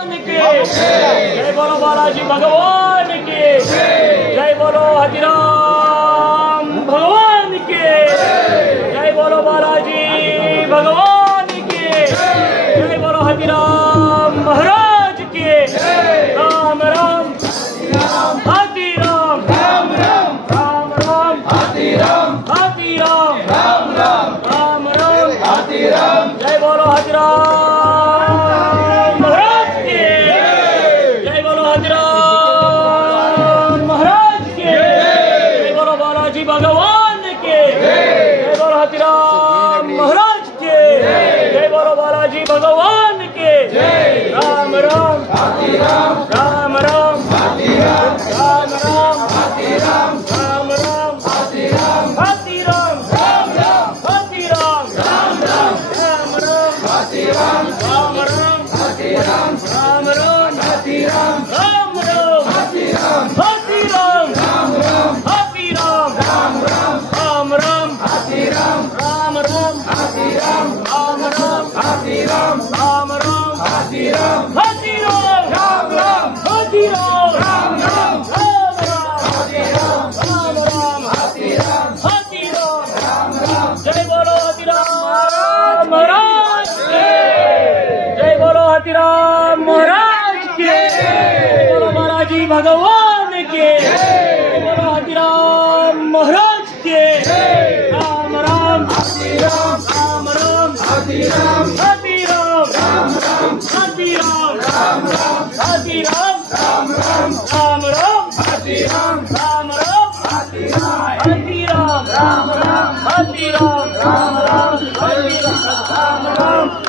भगवान की जय बोलो बालाजी भगवान की जय बोलो हथिराम भगवान की जय बोलो बालाजी भगवान की जय बोलो हथिराम महाराज की राम राम हाथी राम राम राम राम राम हाथी राम राम राम राम राम हाथी राम जय बोलो हथिराम महाराज की जय बोलो हथिराम महाराज की जय बोलो बालाजी भगवान की जय बोलो हथिराम महाराज की जय बोलो बालाजी भगवान की राम राम हाथी राम राम राम हाथी राम राम राम हाथी राम राम राम हाथी राम हाथी राम राम राम हाथी राम राम राम राम राम हाथी राम राम राम हाथी राम राम राम हाथी राम राम राम हाथी राम हाथी राम राम राम हाथी राम राम राम राम राम हाथी राम राम राम हाथी राम राम राम हाथी राम राम राम हाथी राम हाथी राम राम राम हाथी राम राम राम हाथी राम राम राम हाथी राम हाथी राम राम राम जय बोलो हथिराम महाराज की जय बोलो हथिराम महाराज की जय बोलो बालाजी भगवान की जय बोलो हथिराम महाराज की राम राम हाथी राम राम राम हाथी राम हाथी राम राम राम हाथी राम राम राम हाथी राम राम राम राम राम हाथी राम राम राम हाथी राम हाथी राम राम राम हाथी राम राम राम हाथी राम राम राम